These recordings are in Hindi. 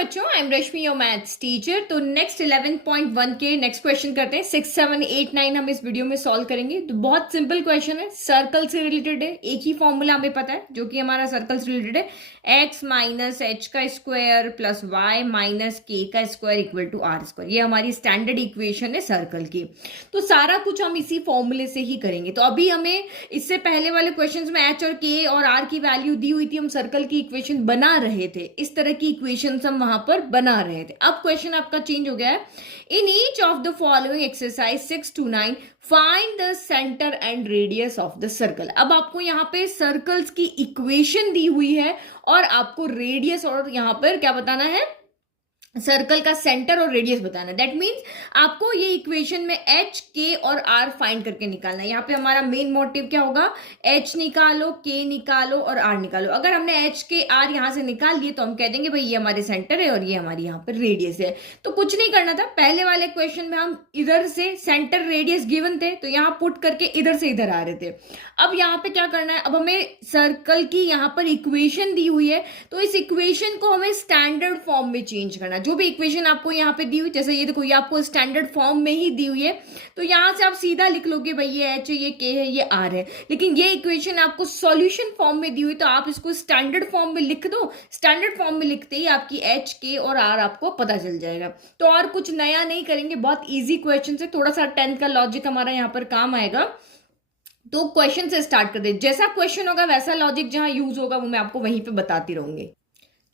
बच्चों, I am Rashmi your maths teacher. तो नेक्स्ट 11.1 के नेक्स्ट क्वेश्चन करते हैं। 6, 7, 8, 9 हम इस वीडियो में सॉल्व करेंगे। तो बहुत सिंपल क्वेश्चन है, सर्कल से रिलेटेड है। एक ही फॉर्मूला हमें पता है जो कि हमारा सर्कल से रिलेटेड है, x माइनस एच का square plus y minus k का square equal to r square. ये हमारी स्टैंडर्ड इक्वेशन है सर्कल की। तो सारा कुछ हम इसी फॉर्मूले से ही करेंगे। तो अभी हमें इससे पहले वाले क्वेश्चंस में एच और के और आर की वैल्यू दी हुई थी, हम सर्कल की इक्वेशन बना रहे थे। इस तरह की इक्वेशन हम वहां पर बना रहे थे। अब क्वेश्चन आपका चेंज हो गया है। In each of the following exercise 6 to 9 find the centre and radius of the circle. अब आपको यहाँ पे सर्कल्स की इक्वेशन दी हुई है और आपको रेडियस और यहाँ पर क्या बताना है, सर्कल का सेंटर और रेडियस बताना। दैट मीन्स आपको ये इक्वेशन में एच, के और आर फाइंड करके निकालना है। यहाँ पे हमारा मेन मोटिव क्या होगा, एच निकालो, के निकालो और आर निकालो। अगर हमने एच, के, आर यहाँ से निकाल लिए तो हम कह देंगे भाई ये हमारे सेंटर है और ये हमारी यहाँ पर रेडियस है। तो कुछ नहीं करना था, पहले वाले क्वेश्चन में हम इधर से सेंटर रेडियस गिवन थे तो यहाँ पुट करके इधर से इधर आ रहे थे। अब यहाँ पे क्या करना है, अब हमें सर्कल की यहाँ पर इक्वेशन दी हुई है तो इस इक्वेशन को हमें स्टैंडर्ड फॉर्म में चेंज करना। जो भी इक्वेशन आपको यहाँ पे दी हुई, जैसे ये देखो, ये आपको स्टैंडर्ड फॉर्म में ही दी हुई है तो यहां से आप सीधा लिख लोगे भाई ये एच है, ये के है, ये आर है। लेकिन ये इक्वेशन आपको सॉल्यूशन फॉर्म में दी हुई तो आप इसको स्टैंडर्ड फॉर्म में लिख दो। स्टैंडर्ड फॉर्म में लिखते ही आपकी एच, के और आर आपको पता चल जाएगा। तो और कुछ नया नहीं करेंगे, बहुत ईजी क्वेश्चन है। थोड़ा सा 10th का लॉजिक हमारा यहाँ पर काम आएगा। तो क्वेश्चन से स्टार्ट कर दे, जैसा क्वेश्चन होगा वैसा लॉजिक जहां यूज होगा वो मैं आपको वहीं पे बताती रहूंगी।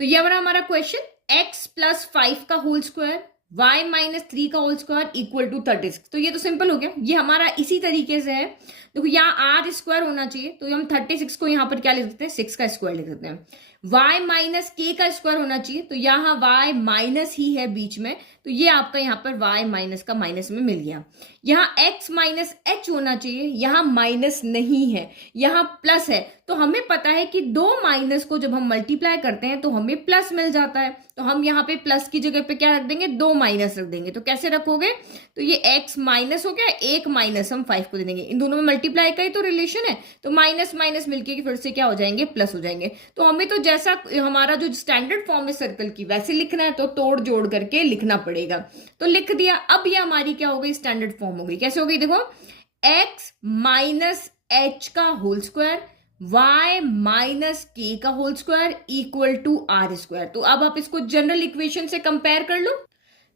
तो ये हमारा क्वेश्चन, x प्लस 5 का होल स्क्वायर, y माइनस 3 का होल स्क्वायर इक्वल टू 36। तो ये तो सिंपल हो गया, ये हमारा इसी तरीके से है। देखो यहाँ आर स्क्वायर होना चाहिए तो हम 36 को यहाँ पर क्या लिख देते हैं, 6 का स्क्वायर लिख देते हैं। y माइनस के का स्क्वायर होना चाहिए तो यहाँ y माइनस ही है बीच में तो ये आपका यहाँ पर y माइनस का माइनस में मिल गया। यहाँ x माइनस एच होना चाहिए, यहाँ माइनस नहीं है, यहाँ प्लस है। तो हमें पता है कि दो माइनस को जब हम मल्टीप्लाई करते हैं तो हमें प्लस मिल जाता है। तो हम यहाँ पे प्लस की जगह पे क्या रख देंगे, दो माइनस रख देंगे। तो कैसे रखोगे, तो ये x माइनस हो गया, एक माइनस हम 5 को दे देंगे। इन दोनों में मल्टीप्लाई का ही तो रिलेशन है तो माइनस माइनस मिलके फिर से क्या हो जाएंगे, प्लस हो जाएंगे। तो हमें तो जैसा हमारा जो स्टैंडर्ड फॉर्म है सर्कल की वैसे लिखना है तो तोड़ जोड़ करके लिखना पड़ेगा। तो लिख दिया। अब ये हमारी क्या हो गई, स्टैंडर्ड फॉर्म हो गई। कैसे हो गई, देखो, x माइनस एच का whole square, y minus k का whole square equal to r square. तो अब आप इसको जनरल इक्वेशन से कंपेयर कर लो।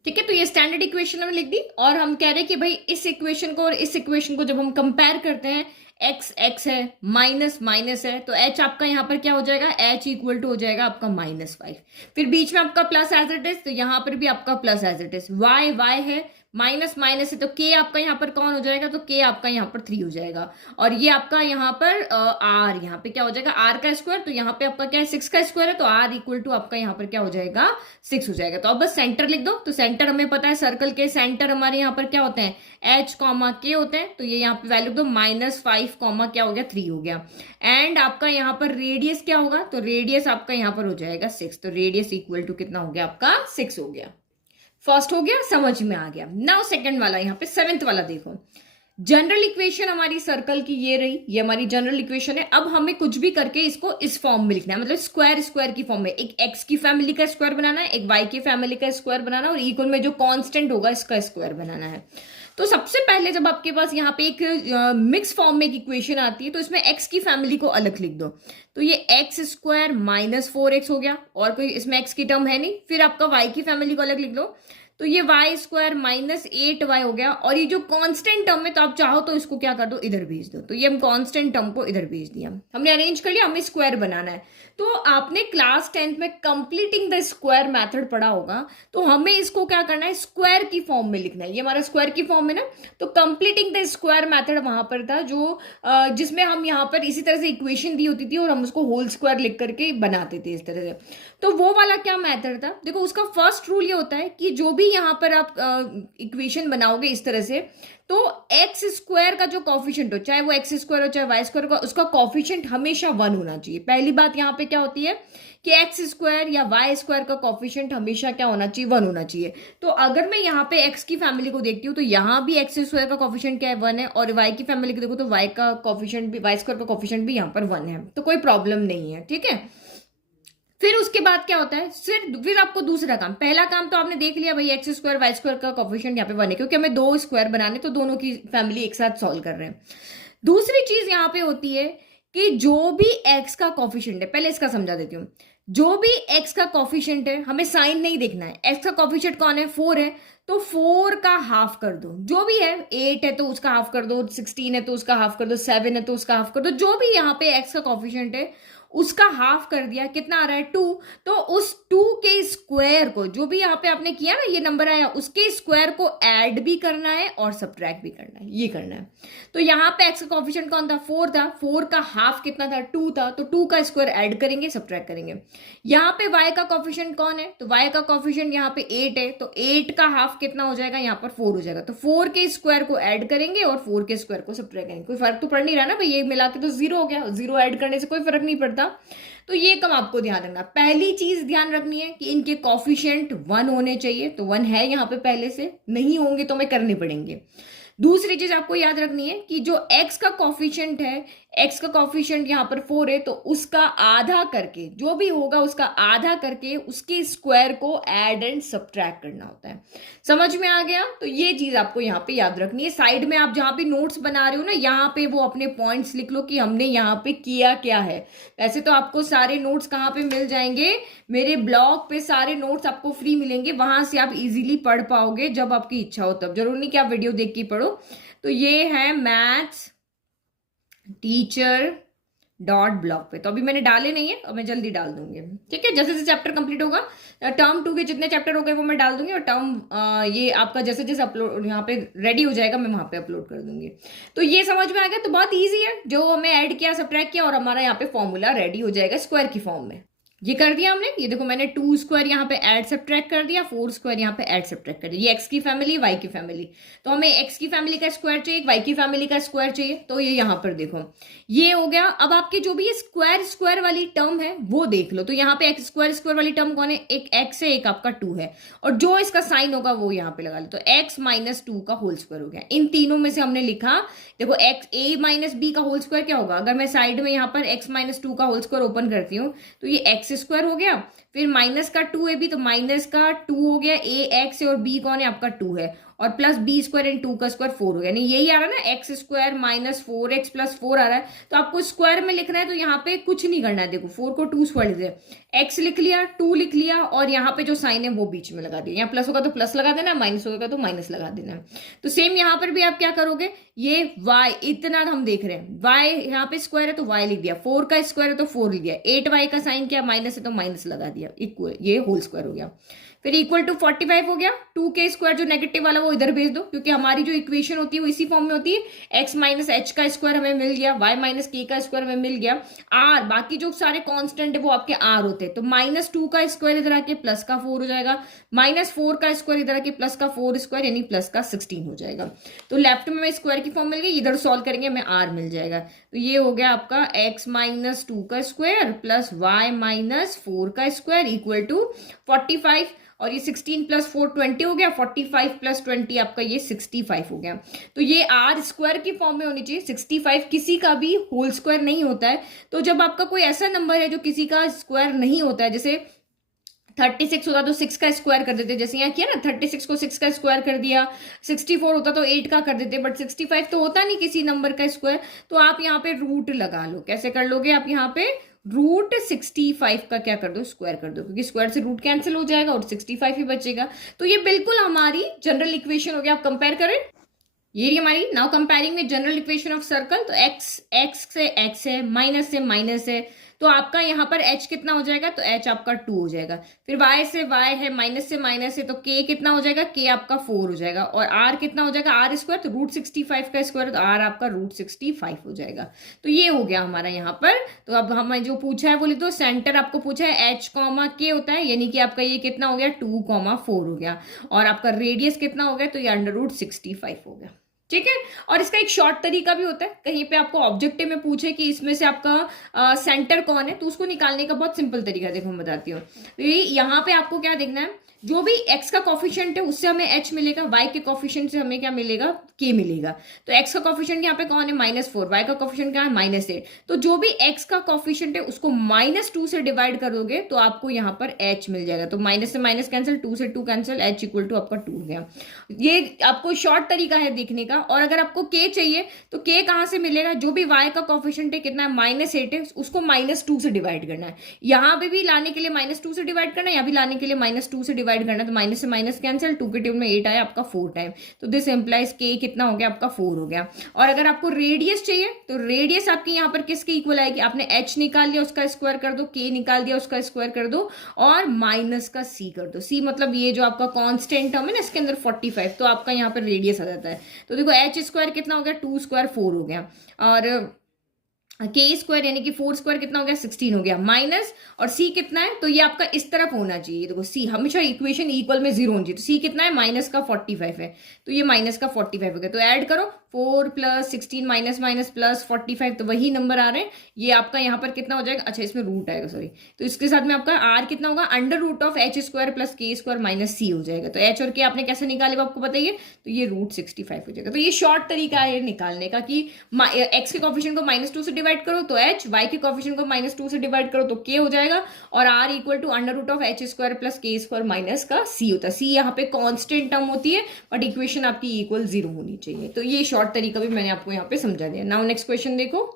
ठीक है, तो ये स्टैंडर्ड इक्वेशन हमने लिख दी और हम कह रहे हैं कि भाई इस इक्वेशन को और इस इक्वेशन को जब हम कंपेयर करते हैं, x x है, माइनस माइनस है तो h आपका यहाँ पर क्या हो जाएगा, h इक्वल टू हो जाएगा आपका -5। फिर बीच में आपका प्लस एज इट इज तो यहाँ पर भी आपका plus as it is. y y है, माइनस माइनस है तो k आपका यहाँ पर कौन हो जाएगा, तो k आपका यहाँ पर 3 हो जाएगा। और ये आपका यहाँ पर r, यहाँ पे क्या हो जाएगा, r का स्क्वायर। तो यहाँ पे आपका क्या है, 6 का स्क्वायर है तो r इक्वल टू आपका यहाँ पर क्या हो जाएगा, 6 हो जाएगा। तो अब बस सेंटर लिख दो। तो सेंटर हमें पता है, सर्कल के सेंटर हमारे यहाँ पर क्या होते हैं, h कॉमा के होते हैं। तो ये यहाँ पे वैल्यू दो, -5 कॉमा क्या हो गया, 3 हो गया। एंड आपका यहाँ पर रेडियस क्या होगा, तो रेडियस आपका यहाँ पर हो जाएगा 6। तो रेडियस इक्वल टू कितना हो गया आपका, 6 हो गया। फर्स्ट हो गया, समझ में आ गया। नाउ सेकंड वाला, यहाँ पे 7th वाला देखो। जनरल इक्वेशन हमारी सर्कल की ये रही, ये हमारी जनरल इक्वेशन है। अब हमें कुछ भी करके इसको इस फॉर्म में लिखना है, मतलब स्क्वायर स्क्वायर की फॉर्म में। एक x की फैमिली का स्क्वायर बनाना है, एक y की फैमिली का स्क्वायर बनाना है और इक्वल में जो कांस्टेंट होगा इसका स्क्वायर बनाना है। तो सबसे पहले जब आपके पास यहाँ पे एक मिक्स फॉर्म में एक इक्वेशन आती है तो इसमें x की फैमिली को अलग लिख दो। तो ये x स्क्वायर -4x हो गया और कोई इसमें x की टर्म है नहीं। फिर आपका y की फैमिली को अलग लिख दो तो ये y स्क्वायर -8y हो गया। और ये जो कांस्टेंट टर्म है तो आप चाहो तो इसको क्या कर दो, इधर भेज दो। तो ये हम कांस्टेंट टर्म को इधर भेज दिया, हमने अरेंज कर लिया। हमें स्क्वायर बनाना है। तो आपने क्लास 10th में कंप्लीटिंग द स्क्वायर मेथड पढ़ा होगा। तो हमें इसको क्या करना है, स्क्वायर की फॉर्म में लिखना है। ये हमारा स्क्वायर की फॉर्म है ना। तो कंप्लीटिंग द स्क्वायर मेथड वहां पर था जो जिसमें हम यहाँ पर इसी तरह से इक्वेशन दी होती थी और हम उसको होल स्क्वायर लिख करके बनाते थे इस तरह से। तो वो वाला क्या मेथड था, देखो उसका फर्स्ट रूल ये होता है कि जो भी यहाँ पर आप इक्वेशन बनाओगे इस तरह से तो एक्स स्क्वायर का जो कॉफिशिएंट हो, चाहे वो एक्स स्क्वायर हो चाहे वाई स्क्वायर हो, उसका कॉफिशिएंट हमेशा 1 होना चाहिए। पहली बात यहाँ पे क्या होती है कि एक्स स्क्वायर या वाई स्क्वायर का कॉफिशिएंट हमेशा क्या होना चाहिए, 1 होना चाहिए। तो अगर मैं यहाँ पे एक्स की फैमिली को देखती हूँ तो यहाँ भी एक्स स्क्वायर का कॉफिशिएंट क्या है, 1 है। और वाई की फैमिली को देखो तो वाई का कॉफिशिएंट भी, वाई स्क्वायर का कॉफिशिएंट भी यहाँ पर 1 है। तो कोई प्रॉब्लम नहीं है, ठीक है। फिर उसके बाद क्या होता है, फिर आपको दूसरा काम, पहला काम तो आपने देख लिया भाई, एक्स स्क्वायर वाई स्क्वायर का कोफिशिएंट यहाँ पे 1 है, क्योंकि हमें 2 स्क्वायर बनाने, तो दोनों की फैमिली एक साथ सॉल्व कर रहे हैं। दूसरी चीज यहाँ पे होती है कि जो भी एक्स का कोफिशिएंट है, पहले इसका समझा देती हूँ, जो भी एक्स का कोफिशिएंट है, हमें साइन नहीं देखना है, एक्स का कोफिशिएंट कौन है, 4 है, तो 4 का हाफ कर दो, जो भी है, 8 है तो उसका हाफ कर दो, 16 है तो उसका हाफ कर दो, 7 है तो उसका हाफ कर दो, जो भी यहाँ पे एक्स का कोफिशिएंट है उसका हाफ कर दिया, कितना आ रहा है 2, तो उस 2 के स्क्वायर को, जो भी यहाँ पे आपने किया ना ये नंबर आया, उसके स्क्वायर को ऐड भी करना है और सब्ट्रैक्ट भी करना है, ये करना है। तो यहाँ पे एक्स का कोफिशिएंट कौन था, 4 था, 4 का हाफ कितना था, 2 था, तो 2 का स्क्वायर ऐड करेंगे, सब्ट्रैक्ट करेंगे। यहाँ पे y का कोफिशिएंट कौन है, तो y का कोफिशिएंट यहाँ पे 8 है, तो 8 का हाफ कितना हो जाएगा, यहाँ पर 4 हो जाएगा, तो 4 के स्क्वायर को ऐड करेंगे और 4 के स्क्वायर को सब्ट्रैक्ट करेंगे। कोई फर्क तो पड़ नहीं रहा ना भाई, ये मिला के तो 0 हो गया, 0 ऐड करने से कोई फर्क नहीं पड़ता। तो ये कम आपको ध्यान रखना, पहली चीज ध्यान रखनी है कि इनके कोफिशिएंट 1 होने चाहिए, तो 1 है यहाँ पे पहले से, नहीं होंगे तो हमें करने पड़ेंगे। दूसरी चीज आपको याद रखनी है कि जो x का कोफिशिएंट है, x का कोफिशिएंट यहाँ पर 4 है, तो उसका आधा करके, जो भी होगा उसका आधा करके उसके स्क्वायर को ऐड एंड सब्ट्रैक्ट करना होता है। समझ में आ गया? तो ये चीज आपको यहाँ पे याद रखनी है। साइड में आप जहाँ पे नोट्स बना रहे हो ना, यहाँ पे वो अपने पॉइंट्स लिख लो कि हमने यहाँ पे किया क्या है। वैसे तो आपको सारे नोट्स कहाँ पे मिल जाएंगे, मेरे ब्लॉग पे सारे नोट्स आपको फ्री मिलेंगे, वहां से आप इजीली पढ़ पाओगे जब आपकी इच्छा हो तब, जरूर नहीं कि आप वीडियो देख के पढ़ो। तो ये है मैथ्स टीचर .blog पे, तो अभी मैंने डाले नहीं है और मैं जल्दी डाल दूंगी, ठीक है। जैसे जैसे चैप्टर कंप्लीट होगा, टर्म 2 के जितने चैप्टर हो गए वो मैं डाल दूंगी, और टर्म ये आपका जैसे जैसे अपलोड यहाँ पे रेडी हो जाएगा मैं वहां पे अपलोड कर दूंगी। तो ये समझ में आ गया? तो बहुत ईजी है, जो हमें ऐड किया, सब्ट्रैक्ट किया, और हमारा यहाँ पे फॉर्मूला रेडी हो जाएगा स्क्वायर की फॉर्म में। ये कर दिया हमने, ये देखो मैंने 2 स्क्वायर यहाँ पे ऐड सब्ट्रैक्ट कर दिया, 4 स्क्वायर यहाँ पे ऐड सब्ट्रैक्ट कर दिया। ये एक्स की फैमिली, वाई की फैमिली, तो हमें एक्स की फैमिली का स्क्वायर चाहिए, वाई की फैमिली का स्क्वायर चाहिए, तो ये यहाँ पर देखो ये हो गया। अब आपके जो भी ये स्क्वायर स्क्वायर वाली टर्म है वो देख लो, तो यहाँ पे एक्स स्क्वायर स्क्वायर वाली टर्म कौन है, एक एक्स है, एक आपका 2 है, और जो इसका साइन होगा वो यहाँ पे लगा लो, तो एक्स माइनस 2 का होल स्क्वायर हो गया। इन तीनों में से हमने लिखा, देखो एक्स ए माइनस बी का होल स्क्वायर क्या होगा, अगर मैं साइड में यहाँ पर एक्स माइनस 2 का होल स्क्वायर ओपन करती हूँ तो ये एक्स स्क्वायर हो गया, फिर माइनस का 2 है भी, तो माइनस का 2 हो गया, ए एक्स है और बी कौन है आपका 2 है, और प्लस बी स्क्वायर एंड 2 का स्क्वायर 4 हो गया, नहीं यही आ रहा है ना, x square minus 4x plus 4 आ रहा है। तो आपको स्क्वायर में लिखना है, तो यहाँ पे कुछ नहीं करना है, देखो 4 को 2 स्क्वायर लिख दिया, x लिख लिया, 2 लिख लिया, और यहाँ पे जो साइन है वो बीच में लगा दिया, यहाँ प्लस होगा तो प्लस लगा देना, माइनस होगा तो माइनस लगा देना। तो सेम यहाँ पर भी आप क्या करोगे, ये y इतना हम देख रहे हैं, y यहाँ पे स्क्वायर है तो y लिख दिया, 4 का स्क्वायर है तो 4 लिख दिया, 8y का साइन क्या माइनस है तो माइनस लगा दिया, इक्वल, ये होल स्क्वायर हो गया। फिर इक्वल टू 45 हो गया, 2 के स्क्वायर जो नेगेटिव वाला वो इधर भेज दो, क्योंकि हमारी जो इक्वेशन होती है वो इसी फॉर्म में होती है, x माइनस एच का स्क्वायर हमें मिल गया, y माइनस के का स्क्वायर हमें मिल गया, r बाकी जो सारे कांस्टेंट है वो आपके r होते हैं, तो माइनस 2 का स्क्वायर इधर आके प्लस का 4 हो जाएगा, माइनस 4 का स्क्वायर इधर आके प्लस का 4 स्क्वायर यानी प्लस का 16 हो जाएगा। तो लेफ्ट में हमें स्क्वायर की फॉर्म मिल गई, इधर सॉल्व करेंगे हमें r मिल जाएगा, तो ये हो गया आपका x माइनस 2 का स्क्वायर प्लस y माइनस 4 का स्क्वायर इक्वल टू 45, और ये 16 प्लस 4 20 हो गया, 45 प्लस 20 आपका ये 65 हो गया। तो ये आर स्क्वायर की फॉर्म में होनी चाहिए, 65 किसी का भी होल स्क्वायर नहीं होता है। तो जब आपका कोई ऐसा नंबर है जो किसी का स्क्वायर नहीं होता है, जैसे 36 होता तो 6 का स्क्वायर कर देते, जैसे यहाँ किया ना, 36 को 6 का स्क्वायर कर दिया, 64 होता तो 8 का कर देते, बट 65 तो होता नहीं किसी नंबर का स्क्वायर, तो आप यहाँ पे रूट लगा लो। कैसे कर लोगे आप, यहाँ पे रूट 65 का क्या कर दो, स्क्वायर कर दो, क्योंकि स्क्वायर से रूट कैंसिल हो जाएगा और 65 ही बचेगा। तो ये बिल्कुल हमारी जनरल इक्वेशन हो गया। आप कंपेयर करें, ये रही हमारी, now comparing with general equation of circle, तो x से x है, माइनस से माइनस है, तो आपका यहाँ पर h कितना हो जाएगा, तो h आपका 2 हो जाएगा, फिर y से y है, माइनस से माइनस है, तो k कितना हो जाएगा, k आपका 4 हो जाएगा, और r कितना हो जाएगा, r स्क्वायर, तो रूट 65 का स्क्वायर, तो r आपका रूट 65 हो जाएगा। तो ये हो गया हमारा यहाँ पर। तो अब हमें जो पूछा है वो लिख दो, सेंटर आपको पूछा है h k होता है, यानी कि आपका ये कितना हो गया, 2,4 हो गया, और आपका रेडियस कितना हो गया, तो ये अंडर रूट 65 हो गया, ठीक है। और इसका एक शॉर्ट तरीका भी होता है, कहीं पे आपको ऑब्जेक्टिव में पूछे कि इसमें से आपका सेंटर कौन है, तो उसको निकालने का बहुत सिंपल तरीका देखो मैं बताती हूँ। तो यहाँ पे आपको क्या देखना है जो भी x का कॉफिशिएंट है उससे हमें h मिलेगा, y के कॉफिशिएंट से हमें क्या मिलेगा, k मिलेगा। तो x का कॉफिशिएंट यहाँ पे कौन है, -4, y का कॉफिशिएंट क्या है, -8। तो जो भी x का कॉफिशिएंट है उसको -2 से डिवाइड कर दोगे तो आपको यहाँ पर h मिल जाएगा। तो माइनस से माइनस कैंसिल, 2 से 2 कैंसिल, h इक्वल टू आपका 2 हो गया। ये आपको शॉर्ट तरीका है देखने का। और अगर आपको k चाहिए तो k कहाँ से मिलेगा, जो भी y का कॉफिशिएंट है कितना है, -8 है, उसको -2 से डिवाइड करना है। यहाँ पे भी लाने के लिए -2 से डिवाइड करना है, यहाँ भी लाने के लिए -2 से डिवाइड करना है। तो माइनस से माइनस कैंसिल, 2 के टेबल में 8 आया आपका 4 टाइम। तो दिस एम्प्लाइज k कितना हो गया आपका 4 हो गया। और अगर आपको रेडियस चाहिए तो रेडियस आपकी यहाँ पर किसके इक्वल आएगी, आपने h निकाल लिया उसका स्क्वायर कर दो, k निकाल दिया उसका स्क्वायर कर दो, और माइनस का c कर दो। c मतलब ये जो आपका कांस्टेंट टर्म है ना इसके अंदर 45, तो आपका यहाँ पर रेडियस आ जाता है। तो देखो h स्क्वायर कितना हो गया, 2 स्क्वायर 4 हो गया, और के स्क्वायर यानी कि 4 स्क्वायर कितना हो गया, 16 हो गया, माइनस और सी कितना है, तो ये आपका इस तरफ होना चाहिए। देखो सी हमेशा इक्वेशन इक्वल में 0 होनी चाहिए। तो सी कितना है, माइनस का 45 है, तो ये माइनस का 45 हो गया। तो ऐड करो 4 + 16 माइनस माइनस प्लस 45, तो वही नंबर आ रहे हैं। ये आपका यहाँ पर कितना हो जाएगा, अच्छा इसमें रूट आएगा सॉरी, तो इसके साथ में आपका आर कितना होगा, √h² + k² - c हो जाएगा। तो h और k आपने कैसे निकाले वो आपको बताइए, तो ये √65 हो जाएगा। तो ये शॉर्ट तरीका है निकालने का कि x के कॉफिशिएंट को -2 से डिवाइड करो तो h, y के कॉफिशिएंट को -2 से डिवाइड करो तो k हो जाएगा, और r equal to √h² + k² - का c होता है। c यहाँ पे कांस्टेंट टर्म होती है, बट इक्वेशन आपकी इक्वल 0 होनी चाहिए। तो ये शॉर्ट तरीका भी मैंने आपको यहाँ पे समझा दिया। नाउ नेक्स्ट क्वेश्चन देखो।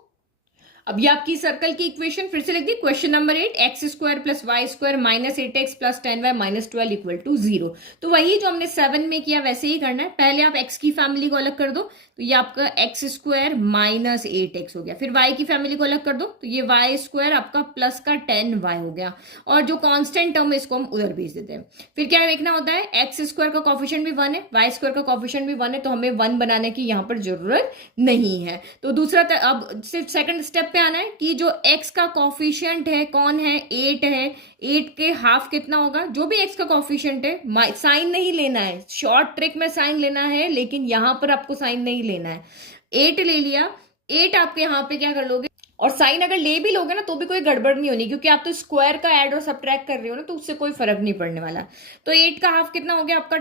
अब ये आपकी सर्कल की इक्वेशन फिर से लिख दी। Question number 8, x² + y² - 8x + 10y - 12 = 0। तो वही जो हमने 7 में किया वैसे ही करना है। पहले आप x की फैमिली को अलग कर दो, तो ये आपका x² - 8x हो गया। फिर y की फैमिली को अलग कर दो, तो ये y² आपका प्लस का 10y हो गया। और जो कांस्टेंट टर्म है इसको हम उधर भेज देते हैं। फिर क्या देखना होता है, x² का कॉफिशिएंट भी 1 है, y² का कॉफिशिएंट भी 1 है, तो हमें 1 बनाने की यहाँ पर जरूरत नहीं है। तो दूसरा अब सिर्फ सेकंड स्टेप पे आना है कि जो x का कॉफिशिएंट है कौन है, 8 है, 8 के हाफ कितना होगा। जो भी x का कॉफिशिएंट है, साइन नहीं लेना है, शॉर्ट ट्रिक में साइन लेना है, लेकिन यहां पर आपको साइन नहीं लेना है। 8 ले लिया, 8 आपके यहाँ पे क्या कर लोगे, और साइन अगर ले भी लोगे ना तो भी कोई गड़बड़ नहीं होनी, क्योंकि आप तो स्क्वायर का ऐड और सब्ट्रैक्ट कर रहे हो ना, तो उससे कोई फर्क नहीं पड़ने वाला। तो 8 का हाफ कितना हो गया आपका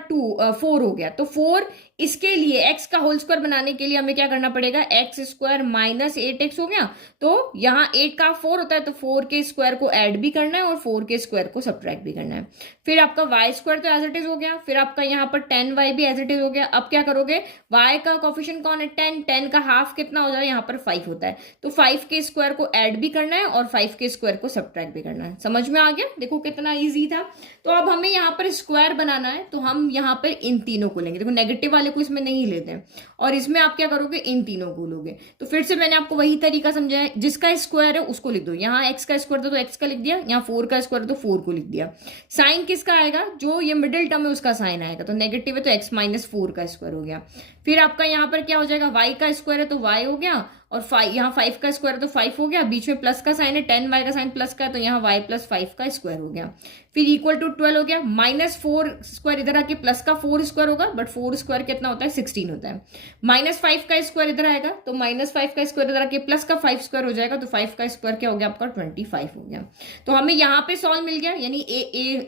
4 हो गया। तो 4 इसके लिए x का होल स्क्वायर बनाने के लिए हमें क्या करना पड़ेगा, x² - 8x हो गया। तो यहाँ 8 का 4 होता है, तो 4 के स्क्वायर को ऐड भी करना है और 4 के स्क्वायर को सब्ट्रैक्ट भी करना है। फिर आपका y² तो एज इट इज हो गया, फिर आपका यहाँ पर 10y भी एज इट इज हो गया। अब क्या करोगे, y का कॉफिशिएंट कौन है, 10, 10 का हाफ कितना हो जाए, यहाँ पर 5 होता है, तो 5 के स्क्वायर को ऐड भी करना है और 5 के स्क्वायर को सब्ट्रैक्ट भी करना है। समझ में आ गया, देखो कितना इजी था। तो अब हमें यहाँ पर स्क्वायर बनाना है, तो हम यहाँ पर इन तीनों को लेंगे। देखो नेगेटिव वाले को इसमें नहीं लेते हैं, और इसमें आप क्या करोगे, इन तीनों को लोगे। तो फिर से मैंने आपको वही तरीका समझाया, जिसका स्क्वायर है उसको लिख दो। यहाँ x का स्क्वायर था तो x का लिख दिया, यहाँ 4 का स्क्वायर तो 4 को लिख दिया। साइन किसका आएगा, जो ये मिडिल टर्म है उसका साइन आएगा। तो नेगेटिव है तो x - 4 का स्क्वायर हो गया। फिर आपका यहाँ पर क्या हो जाएगा, y का स्क्वायर है तो y हो गया, और 5 यहाँ 5 का स्क्वायर है तो 5 हो गया। बीच में प्लस का साइन है, 10y का साइन प्लस का है, तो यहाँ y + 5 का स्क्वायर हो गया। फिर इक्वल टू 12 हो गया, -4 स्क्वायर इधर आके प्लस का 4 स्क्वायर होगा, बट 4 स्क्वायर कितना होता है, 16 होता है। -5 का स्क्वायर इधर आएगा, तो -5 का स्क्वायर इधर आके प्लस का 5 स्क्वायर हो जाएगा, तो 5 का स्क्वायर क्या हो गया आपका 25 हो गया। तो हमें यहाँ पे सॉल्व मिल गया, यानी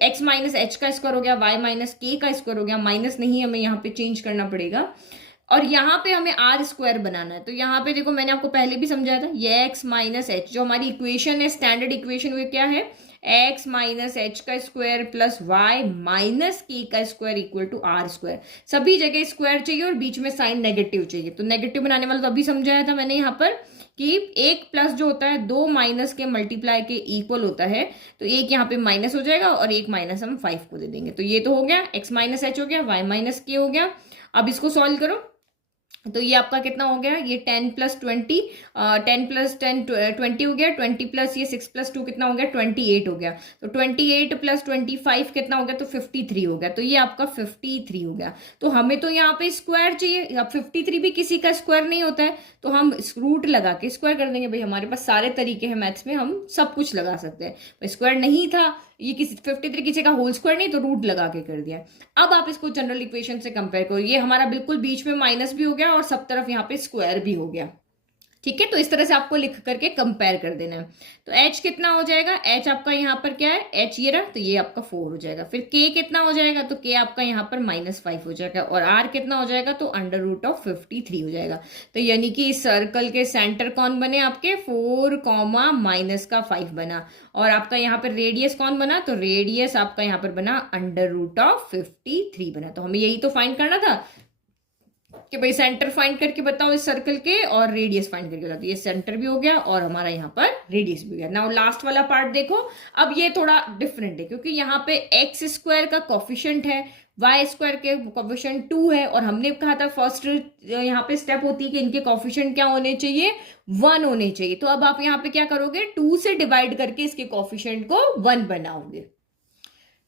x - h का स्क्वायर हो गया, y - k का स्क्वायर हो गया। माइनस नहीं, हमें यहाँ पे चेंज करना पड़ेगा, और यहाँ पे हमें r² बनाना है। तो यहाँ पे देखो मैंने आपको पहले भी समझाया था, ये x - h जो हमारी इक्वेशन है, स्टैंडर्ड इक्वेशन, वो क्या है, x - h का स्क्वायर प्लस y - k का स्क्वायर इक्वल टू r²। सभी जगह स्क्वायर चाहिए और बीच में साइन नेगेटिव चाहिए। तो नेगेटिव बनाने वाला तो अभी समझाया था मैंने यहाँ पर कि एक प्लस जो होता है 2 माइनस के मल्टीप्लाई के इक्वल होता है। तो एक यहाँ पे माइनस हो जाएगा और एक माइनस हम 5 को दे देंगे। तो ये तो हो गया, x - h हो गया, y - k हो गया। अब इसको सॉल्व करो, तो ये आपका कितना हो गया, ये 10 + 20, 10 + 10 20 हो गया, 20 प्लस ये 6 + 2 कितना हो गया, 28 हो गया। तो 28 + 25 कितना हो गया, तो 53 हो गया। तो ये आपका 53 हो गया। तो हमें तो यहाँ पे स्क्वायर चाहिए, अब 53 भी किसी का स्क्वायर नहीं होता है, तो हम रूट लगा के स्क्वायर कर देंगे। भाई हमारे पास सारे तरीके हैं मैथ्स में, हम सब कुछ लगा सकते हैं। स्क्वायर नहीं था, ये किसी 53 किसी का होल स्क्वायर नहीं, तो रूट लगा के कर दिया। अब आप इसको जनरल इक्वेशन से कंपेयर करो, ये हमारा बिल्कुल बीच में माइनस भी हो गया और सब तरफ यहाँ पे स्क्वायर भी हो गया। ठीक है, तो इस तरह से आपको लिख करके कंपेयर कर देना है। तो h कितना हो जाएगा, h आपका यहाँ पर क्या है, h ये रहा, तो ये आपका 4 हो जाएगा। फिर k कितना हो जाएगा, तो k आपका यहाँ पर -5 हो जाएगा। और r कितना हो जाएगा, तो √53 हो जाएगा। तो यानी कि इस सर्कल के सेंटर कौन बने आपके, 4 -5 बना। और आपका यहाँ पर रेडियस कौन बना, तो रेडियस आपका यहाँ पर बना √53 बना। तो हमें यही तो फाइंड करना था कि भाई सेंटर फाइंड करके बताओ इस सर्कल के, और रेडियस फाइंड करके बताओ। तो ये सेंटर भी हो गया और हमारा यहाँ पर रेडियस भी हो गया। नाउ लास्ट वाला पार्ट देखो, अब ये थोड़ा डिफरेंट है क्योंकि यहाँ पे एक्स स्क्वायर का कोफिशिएंट है, वाई स्क्वायर के कोफिशिएंट 2 है, और हमने कहा था फर्स्ट यहाँ पे स्टेप होती है कि इनके कोफिशिएंट क्या होने चाहिए, 1 होने चाहिए। तो अब आप यहाँ पे क्या करोगे, 2 से डिवाइड करके इसके कोफिशिएंट को 1 बनाओगे।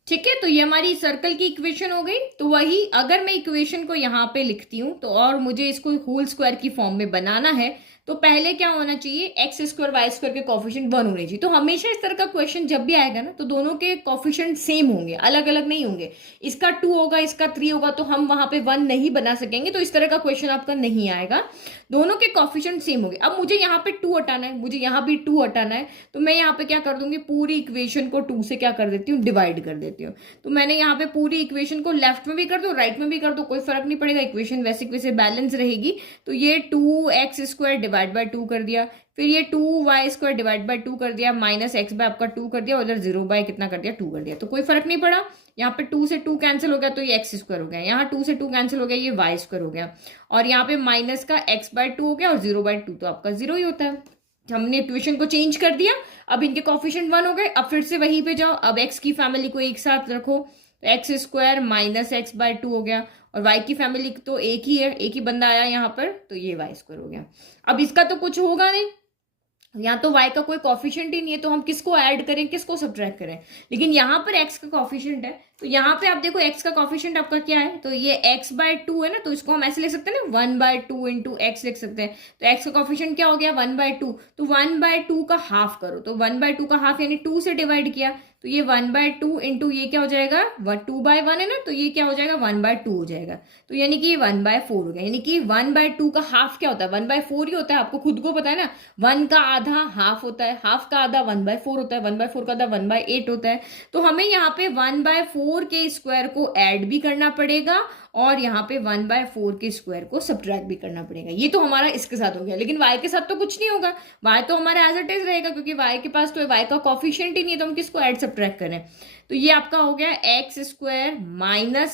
ठीक है, तो ये हमारी सर्कल की इक्वेशन हो गई। तो वही अगर मैं इक्वेशन को यहाँ पे लिखती हूँ तो, और मुझे इसको होल स्क्वायर की फॉर्म में बनाना है, तो पहले क्या होना चाहिए, एक्स स्क्वायर वाई स्क्वायर के कोफिशिएंट 1 होने चाहिए। तो हमेशा इस तरह का क्वेश्चन जब भी आएगा ना, तो दोनों के कोफिशिएंट सेम होंगे, अलग अलग नहीं होंगे। इसका 2 होगा, इसका 3 होगा, तो हम वहां पे 1 नहीं बना सकेंगे। तो इस तरह का क्वेश्चन आपका नहीं आएगा, दोनों के कोफिशिएंट सेम होंगे। अब मुझे यहाँ पे 2 हटाना है, मुझे यहाँ भी 2 हटाना है, तो मैं यहाँ पे क्या कर दूंगी, पूरी इक्वेशन को 2 से क्या कर देती हूँ, डिवाइड कर देती हूँ। तो मैंने यहाँ पे पूरी इक्वेशन को लेफ्ट में भी कर दो, राइट में भी कर दो, कोई फर्क नहीं पड़ेगा, इक्वेशन वैसे वैसे बैलेंस रहेगी। तो ये 2x² डिवाइड बाय 2 कर दिया, फिर ये 2y² डिवाइड बाय 2 कर दिया, -x बाय आपका 2 कर दिया, उधर 0 बाय कितना कर दिया, 2 कर दिया। तो कोई फर्क नहीं पड़ा, यहाँ पे 2 से 2 कैंसिल हो गया, तो ये x² हो गया, यहाँ 2 से 2 कैंसिल हो गया, ये y² हो गया, और यहाँ पे माइनस का x/2 हो गया, और 0/2 तो आपका 0 ही होता है। हमने इक्वेशन को चेंज कर दिया, अब इनके कोफिशिएंट 1 हो गए। अब फिर से वहीं पे जाओ, अब x की फैमिली को एक साथ रखो, तो x² -x/2 हो गया, और y की फैमिली तो एक ही है, एक ही बंदा आया यहाँ पर, तो ये y² हो गया। अब इसका तो कुछ होगा नहीं, यहाँ तो y का कोई कोफिशिएंट ही नहीं है, तो हम किसको ऐड करें, किसको सब्ट्रैक्ट करें। लेकिन यहाँ पर x का कोफिशिएंट है, तो यहाँ पे आप देखो x का कोफिशिएंट आपका क्या है, तो ये x/2 है ना, तो इसको हम ऐसे लिख सकते हैं ना, 1/2 इंटू x लिख सकते हैं। तो x का कोफिशिएंट क्या हो गया, 1/2, तो 1/2 का हाफ करो, तो 1/2 का हाफ यानी 2 से डिवाइड किया, तो ये 1/2 इंटू ये क्या हो जाएगा, 2/1 है ना, तो ये क्या हो जाएगा, 1/2 हो जाएगा। तो यानी कि ये 1/4 हो गया, यानी कि 1/2 का हाफ क्या होता है, 1/4 ही होता है। आपको खुद को पता है ना, 1 का आधा हाफ होता है, हाफ का आधा 1/4 होता है, 1/4 का आधा 1/8 होता है। तो हमें यहाँ पे 1/4 के स्क्वायर को ऐड भी करना पड़ेगा, और यहाँ पे 1/4 के स्क्वायर को सब्ट्रैक्ट भी करना पड़ेगा। ये तो हमारा इसके साथ हो गया, लेकिन y के साथ तो कुछ नहीं होगा, y तो हमारा एज इट इज रहेगा, क्योंकि y के पास तो y का कोफिशिएंट ही नहीं है, तो हम किसको ऐड सब्ट्रैक्ट करें। तो ये आपका हो गया x²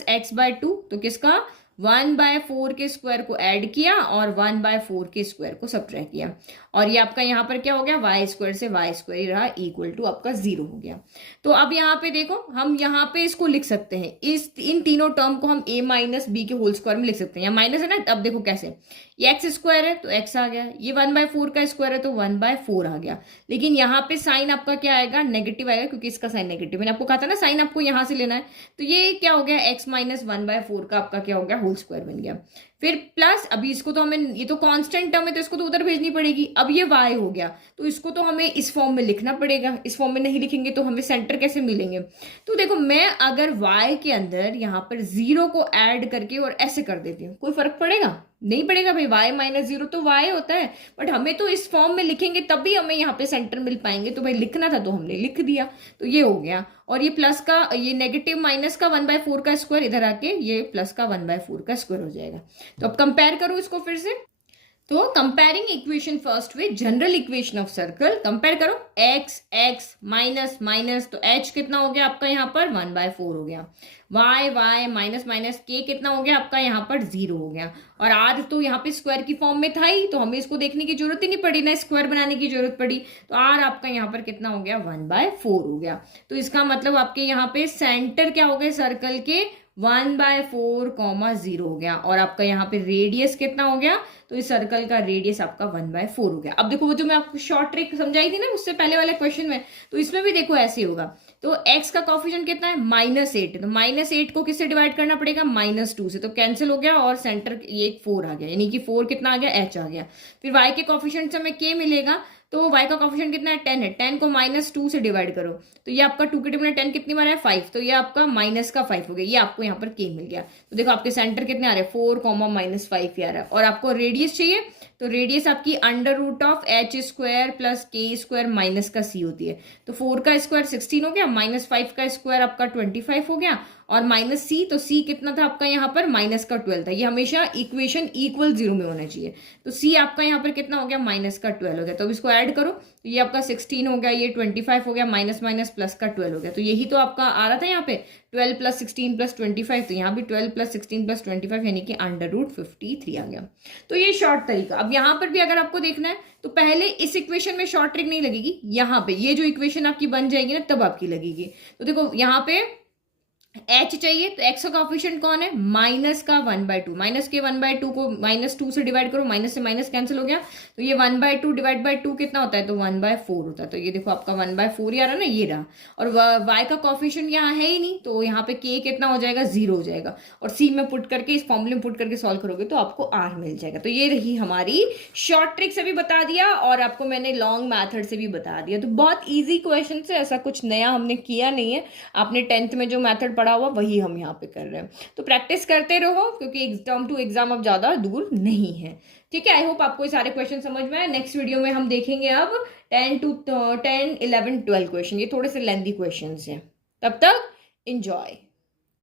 -x/2, तो किसका 1/4 के स्क्वायर को ऐड किया और 1/4 के स्क्वायर को सब्ट्रैक्ट किया, और ये आपका यहाँ पर क्या हो गया, y² से y² ही रहा, इक्वल टू आपका 0 हो गया। तो अब यहाँ पे देखो, हम यहाँ पे इसको लिख सकते हैं, इन तीनों टर्म को हम a - b के होल स्क्वायर में लिख सकते हैं। यहाँ माइनस है ना, अब देखो कैसे, ये x² है तो x आ गया, ये 1/4 का स्क्वायर है तो 1/4 आ गया। लेकिन यहाँ पे साइन आपका क्या आएगा, नेगेटिव आएगा, क्योंकि इसका साइन नेगेटिव, मैंने आपको कहा था ना साइन आपको यहाँ से लेना है। तो ये क्या हो गया, x - 1/4 का आपका क्या हो गया, होल स्क्वायर बन गया। फिर प्लस, अभी इसको तो हमें, ये तो कांस्टेंट टर्म है तो इसको तो उधर भेजनी पड़ेगी। अब ये y हो गया, तो इसको तो हमें इस फॉर्म में लिखना पड़ेगा, इस फॉर्म में नहीं लिखेंगे तो हमें सेंटर कैसे मिलेंगे। तो देखो, मैं अगर y के अंदर यहाँ पर 0 को ऐड करके और ऐसे कर देती हूँ, कोई फर्क पड़ेगा, नहीं पड़ेगा भाई, y - 0 तो y होता है, बट हमें तो इस फॉर्म में लिखेंगे तभी हमें यहाँ पे सेंटर मिल पाएंगे। तो भाई लिखना था तो हमने लिख दिया, तो ये हो गया। और ये प्लस का, ये नेगेटिव माइनस का 1/4 का स्क्वायर इधर आके ये प्लस का 1/4 का स्क्वायर हो जाएगा। तो अब कंपेयर करो इसको फिर से, तो comparing equation first with general equation of circle, compare करो, x x माइनस माइनस, तो h कितना हो गया आपका यहाँ पर 1/4 हो गया, y y minus minus k कितना हो गया आपका यहाँ पर 0 हो गया, और r तो यहाँ पे स्क्वायर की फॉर्म में था ही, तो हमें इसको देखने की जरूरत ही नहीं पड़ी, ना स्क्वायर बनाने की जरूरत पड़ी। तो r आपका यहाँ पर कितना हो गया, 1/4 हो गया। तो इसका मतलब आपके यहाँ पे सेंटर क्या हो गए सर्कल के, 1/4, 0 हो गया, और आपका यहाँ पे रेडियस कितना हो गया, तो इस सर्कल का रेडियस आपका 1/4 हो गया। अब देखो, वो जो मैं आपको शॉर्ट ट्रिक समझाई थी ना उससे पहले वाले क्वेश्चन में, तो इसमें भी देखो ऐसे होगा। तो x का कोफिशिएंट कितना है, -8, तो -8 को किससे डिवाइड करना पड़ेगा, -2 से, तो कैंसिल हो गया, और सेंटर ये 4 आ गया, यानी कि 4 कितना आ गया, h आ गया। फिर y के कोफिशिएंट से हमें k मिलेगा, तो y का कोफिशिएंट कितना है 10 है, 10 को -2 से डिवाइड करो तो ये आपका 2 के टेबल में 10 कितनी बार है 5, तो ये आपका माइनस का 5 हो गया, ये आपको यहाँ पर k मिल गया। तो देखो आपके सेंटर कितने आ रहे हैं 4, -5 आ रहा है। और आपको रेडियस चाहिए तो रेडियस आपकी √h² प्लस k² माइनस का c होती है। तो 4 का स्क्वायर 16 हो गया, -5 का स्क्वायर आपका 25 हो गया, और माइनस c, तो c कितना था आपका यहाँ पर माइनस का 12 था। ये हमेशा इक्वेशन इक्वल 0 में होना चाहिए। तो c आपका यहाँ पर कितना हो गया माइनस का 12 हो गया। तो अब इसको ऐड करो तो ये आपका 16 हो गया, ये 25 हो गया, माइनस माइनस प्लस का 12 हो गया। तो यही तो आपका आ रहा था यहाँ पे 12 + 16 + 25, तो यहाँ भी 12 + 16 + 25 यानी कि √53 आ गया। तो ये शॉर्ट तरीका। अब यहाँ पर भी अगर आपको देखना है तो पहले इस इक्वेशन में शॉर्ट ट्रिक नहीं लगेगी, यहाँ पे ये जो इक्वेशन आपकी बन जाएगी ना तब आपकी लगेगी। तो देखो यहाँ पे h चाहिए तो x का कोफिशिएंट कौन है माइनस का 1/2, माइनस के 1/2 को -2 से डिवाइड करो, माइनस से माइनस कैंसिल हो गया, तो ये 1/2 डिवाइड बाई 2 कितना होता है तो 1/4 होता है। तो ये देखो आपका 1/4 ही आ रहा है ना, ये रहा। और y का कोफिशिएंट यहाँ है ही नहीं तो यहाँ पे k कितना हो जाएगा 0 हो जाएगा, और c में पुट करके इस फॉर्मूले में पुट करके सॉल्व करोगे तो आपको r मिल जाएगा। तो ये रही हमारी शॉर्ट ट्रिक से भी बता दिया और आपको मैंने लॉन्ग मैथड से भी बता दिया। तो बहुत ईजी क्वेश्चन से, ऐसा कुछ नया हमने किया नहीं है, आपने 10th में जो मैथड पढ़ा हुआ वही हम यहाँ पे कर रहे हैं। तो प्रैक्टिस करते रहो क्योंकि एग्जाम टू एग्जाम अब ज्यादा दूर नहीं है। ठीक है, आई होप आपको ये सारे क्वेश्चन समझ में आए। नेक्स्ट वीडियो में हम देखेंगे अब 10, 11, 12 क्वेश्चन, ये थोड़े से लेंथी क्वेश्चन हैं। तब तक एंजॉय।